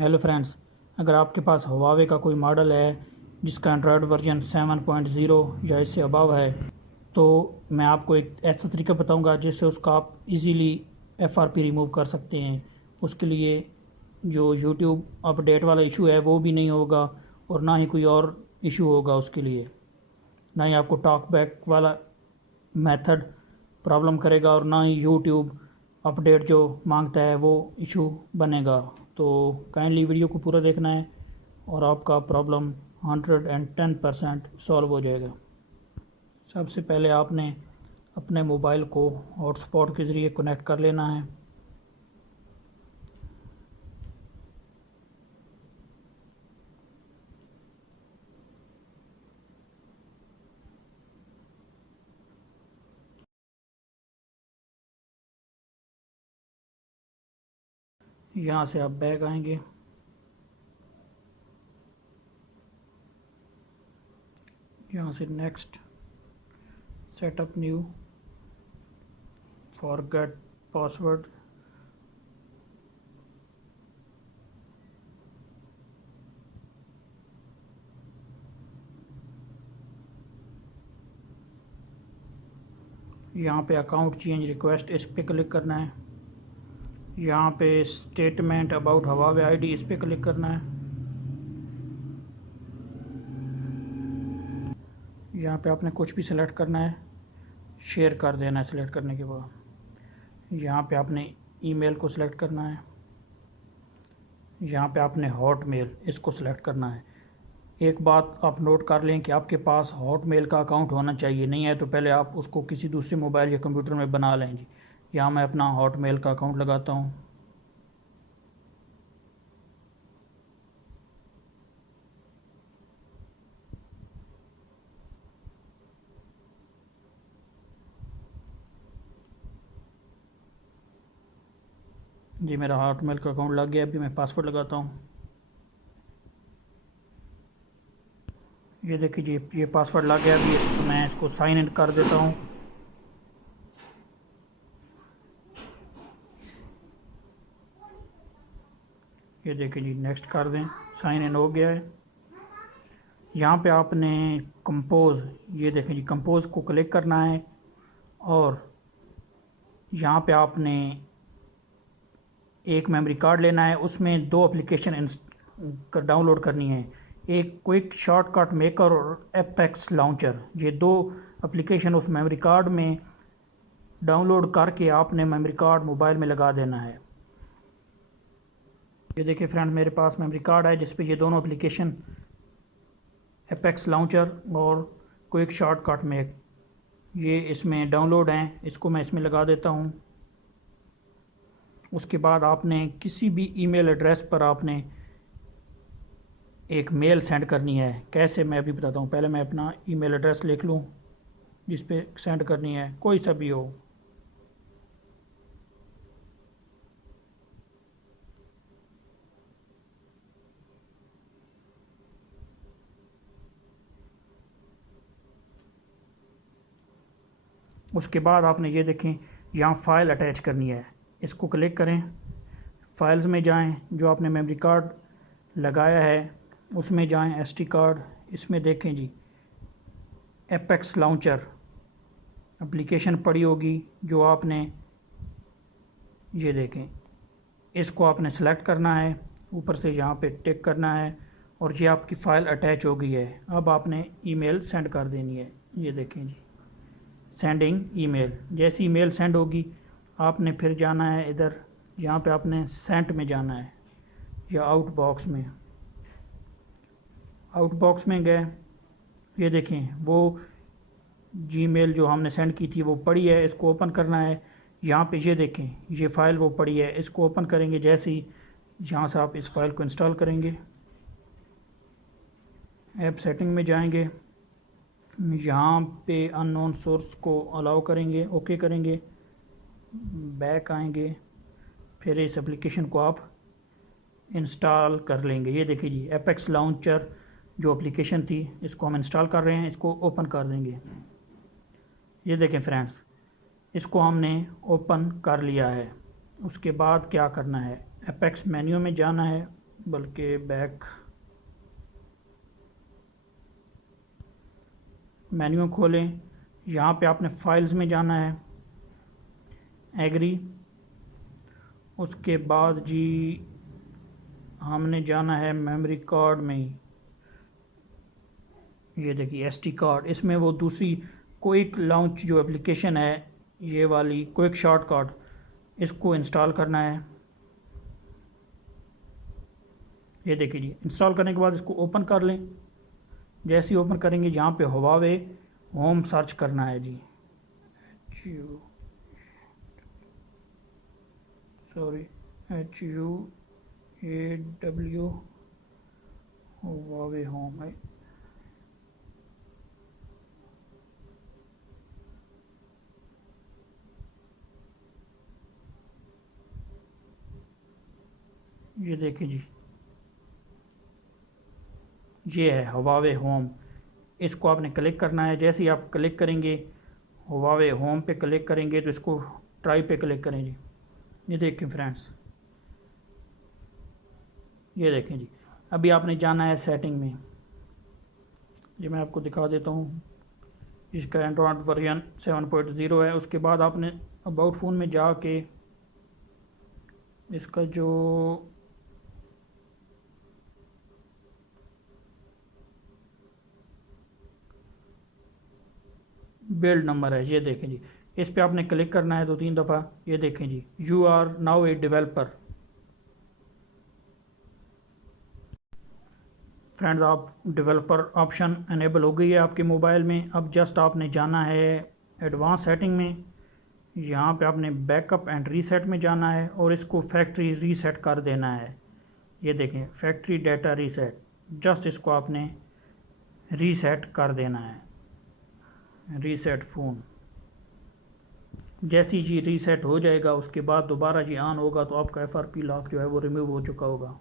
Hello friends, अगर आपके पास Huawei का कोई मॉडल है जिसका एंड्रॉयड वर्जन 7.0 या इससे अबव है, तो मैं आपको एक ऐसा तरीका बताऊंगा जिससे उसका आप इजीली एफआरपी रिमूव कर सकते हैं। उसके लिए जो यूट्यूब अपडेट वाला इशू है वो भी नहीं होगा और ना ही कोई और इशू होगा उसके लिए। ना ही आपको टॉक बैक वाला मेथड प्रॉब्लम करेगा और ना ही यूट्यूब अपडेट जो मांगता है वो इशू बनेगा। तो काइंडली वीडियो को पूरा देखना है और आपका प्रॉब्लम 110% सॉल्व हो जाएगा। सबसे पहले आपने अपने मोबाइल को हॉटस्पॉट के ज़रिए कनेक्ट कर लेना है। यहाँ से आप बैक आएंगे। यहाँ से next, setup new, forget password, यहाँ पे अकाउंट चेंज रिक्वेस्ट इस पर क्लिक करना है। यहाँ पे स्टेटमेंट अबाउट हुआवे आईडी इस पर क्लिक करना है। यहाँ पे आपने कुछ भी सिलेक्ट करना है, शेयर कर देना है। सिलेक्ट करने के बाद यहाँ पे आपने ईमेल को सिलेक्ट करना है। यहाँ पे आपने हॉटमेल इसको सिलेक्ट करना है। एक बात आप नोट कर लें कि आपके पास हॉटमेल का अकाउंट होना चाहिए, नहीं है तो पहले आप उसको किसी दूसरे मोबाइल या कंप्यूटर में बना लें जी। यहाँ मैं अपना हॉटमेल का अकाउंट लगाता हूँ। जी मेरा हॉटमेल का अकाउंट लग गया। अभी मैं पासवर्ड लगाता हूँ। ये देखिए जी, ये पासवर्ड लग गया। अभी मैं इसको साइन इन कर देता हूँ। ये देखिए जी, नेक्स्ट कर दें। साइन इन हो गया है। यहाँ पे आपने कंपोज, ये देखें जी, कंपोज को क्लिक करना है और यहाँ पे आपने एक मेमोरी कार्ड लेना है। उसमें दो एप्लीकेशन डाउनलोड करनी है, एक क्विक शॉर्टकट मेकर और एपेक्स लॉन्चर। ये दो एप्लीकेशन उस मेमोरी कार्ड में डाउनलोड करके आपने मेमोरी कार्ड मोबाइल में लगा देना है। ये देखिए फ्रेंड, मेरे पास मेमोरी कार्ड है जिस पे ये दोनों एप्लीकेशन एपेक्स लॉन्चर और क्विक शॉर्टकट मेक ये इसमें डाउनलोड हैं। इसको मैं इसमें लगा देता हूँ। उसके बाद आपने किसी भी ईमेल एड्रेस पर आपने एक मेल सेंड करनी है। कैसे, मैं अभी बताता हूँ। पहले मैं अपना ईमेल एड्रेस लिख लूँ जिस पे सेंड करनी है, कोई सा भी हो। उसके बाद आपने ये देखें, यहाँ फ़ाइल अटैच करनी है। इसको क्लिक करें, फाइल्स में जाएं, जो आपने मेमोरी कार्ड लगाया है उसमें जाएं, एसडी कार्ड, इसमें देखें जी एपेक्स लॉन्चर एप्लीकेशन पड़ी होगी जो आपने, ये देखें, इसको आपने सेलेक्ट करना है, ऊपर से यहाँ पे टिक करना है और ये आपकी फ़ाइल अटैच हो गई है। अब आपने ईमेल सेंड कर देनी है। ये देखें जी, सेंडिंग ईमेल। जैसी ईमेल सेंड होगी आपने फिर जाना है इधर, यहाँ पे आपने सेंट में जाना है या आउटबॉक्स में। आउटबॉक्स में गए, ये देखें वो जीमेल जो हमने सेंड की थी वो पड़ी है, इसको ओपन करना है। यहाँ पे ये देखें, ये फ़ाइल वो पड़ी है, इसको ओपन करेंगे। जैसे ही यहाँ से आप इस फाइल को इंस्टॉल करेंगे, ऐप सेटिंग में जाएंगे, यहाँ पे अननोन सोर्स को अलाउ करेंगे, ओके करेंगे, बैक आएंगे, फिर इस एप्लीकेशन को आप इंस्टॉल कर लेंगे। ये देखिए जी, एपेक्स लॉन्चर जो एप्लीकेशन थी इसको हम इंस्टॉल कर रहे हैं, इसको ओपन कर देंगे। ये देखें फ्रेंड्स, इसको हमने ओपन कर लिया है। उसके बाद क्या करना है, एपेक्स मेन्यू में जाना है, बल्कि बैक मेन्यू खोलें। यहाँ पे आपने फाइल्स में जाना है, एग्री। उसके बाद जी हमने जाना है मेमोरी कार्ड में ही, ये देखिए एसडी कार्ड, इसमें वो दूसरी क्विक लॉन्च जो एप्लीकेशन है, ये वाली क्विक शॉर्टकट, इसको इंस्टॉल करना है। ये देखिए जी, इंस्टॉल करने के बाद इसको ओपन कर लें। जैसे ही ओपन करेंगे यहाँ पे हुआवे होम सर्च करना है जी, HUAW हुआवे होम है। ये देखिए जी, ये है हुआवे होम, इसको आपने क्लिक करना है। जैसे ही आप क्लिक करेंगे, हुआवे होम पे क्लिक करेंगे तो इसको ट्राई पे क्लिक करें जी। ये देखें फ्रेंड्स, ये देखें जी, अभी आपने जाना है सेटिंग में। ये मैं आपको दिखा देता हूँ, जिसका एंड्रॉयड वर्जन 7.0 है। उसके बाद आपने अबाउट फ़ोन में जाके इसका जो बिल्ड नंबर है, ये देखें जी, इस पे आपने क्लिक करना है 2-3 दफ़ा। ये देखें जी, you are now a developer. Friends, आप डेवलपर ऑप्शन इनेबल हो गई है आपके मोबाइल में। अब जस्ट आपने जाना है एडवांस सेटिंग में, यहाँ पे आपने बैकअप एंड रीसेट में जाना है और इसको फैक्ट्री रीसेट कर देना है। ये देखें, फैक्ट्री डेटा रीसेट, जस्ट इसको आपने रीसेट कर देना है, रीसेट फ़ोन। जैसे ही जी रीसेट हो जाएगा, उसके बाद दोबारा जी ऑन होगा तो आपका FRP लॉक जो है वो रिमूव हो चुका होगा।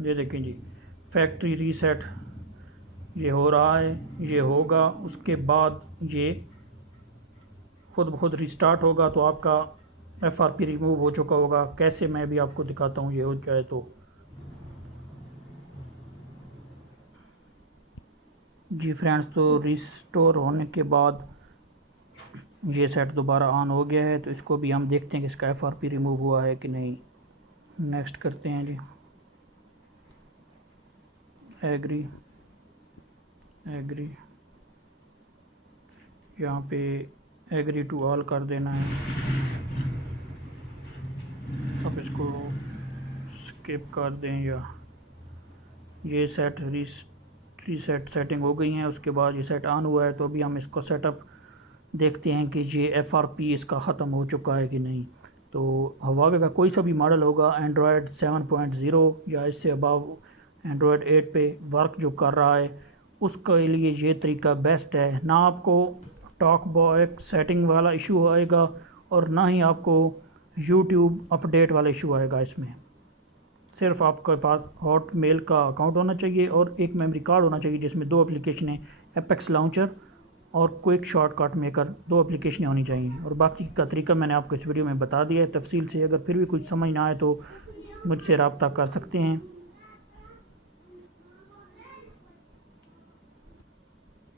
ये देखें जी, फैक्ट्री रीसेट ये हो रहा है, ये होगा, उसके बाद ये खुद ब खुद रिस्टार्ट होगा तो आपका FRP रिमूव हो चुका होगा। कैसे, मैं भी आपको दिखाता हूँ, ये हो जाए तो। जी फ्रेंड्स, तो रिस्टोर होने के बाद ये सेट दोबारा ऑन हो गया है, तो इसको भी हम देखते हैं कि इसका FRP रिमूव हुआ है कि नहीं। नेक्स्ट करते हैं जी, एग्री एग्री, यहाँ पे एग्री टू ऑल कर देना है। अब इसको स्किप कर दें, या ये सेट रीसेट सेटिंग हो गई हैं। उसके बाद ये सेट ऑन हुआ है, तो अभी हम इसको सेटअप देखते हैं कि ये FRP इसका ख़त्म हो चुका है कि नहीं। तो हुआवे का कोई सा भी मॉडल होगा एंड्रॉयड 7.0 या इससे अबव एंड्रॉयड 8 पे वर्क जो कर रहा है, उसके लिए ये तरीका बेस्ट है। ना आपको टॉक बॉक्स सेटिंग वाला इशू आएगा और ना ही आपको यूट्यूब अपडेट वाला इशू आएगा। इसमें सिर्फ आपके पास हॉटमेल का अकाउंट होना चाहिए और एक मेमोरी कार्ड होना चाहिए जिसमें 2 एप्लीकेशनें, एपेक्स लॉन्चर और क्विक शॉर्टकट मेकर, 2 एप्लीकेशनें होनी चाहिए। और बाकी का तरीका मैंने आपको इस वीडियो में बता दिया है तफसील से। अगर फिर भी कुछ समझ ना आए तो मुझसे रब्ता कर सकते हैं।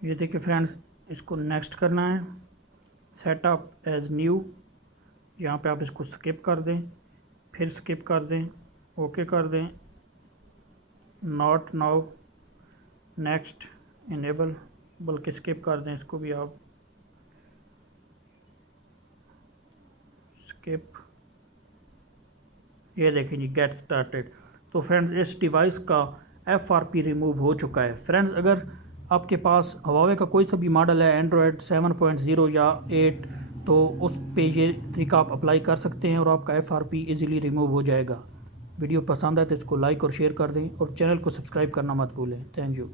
ये देखिए फ्रेंड्स, इसको नेक्स्ट करना है, सेटअप एज न्यू। यहाँ पे आप इसको स्किप कर दें, फिर स्किप कर दें, ओके कर दें, नॉट नाउ, नेक्स्ट, इनेबल, बल्कि स्किप कर दें इसको भी आप, स्किप। ये देखिए जी, गेट स्टार्टेड। तो फ्रेंड्स, इस डिवाइस का FRP रिमूव हो चुका है। फ्रेंड्स, अगर आपके पास हुआवे का कोई सा भी मॉडल है एंड्रॉयड 7.0 या 8, तो उस पे ये तरीका आप अप्लाई कर सकते हैं और आपका FRP इजीली रिमूव हो जाएगा। वीडियो पसंद आए तो इसको लाइक और शेयर कर दें और चैनल को सब्सक्राइब करना मत भूलें। Thank you.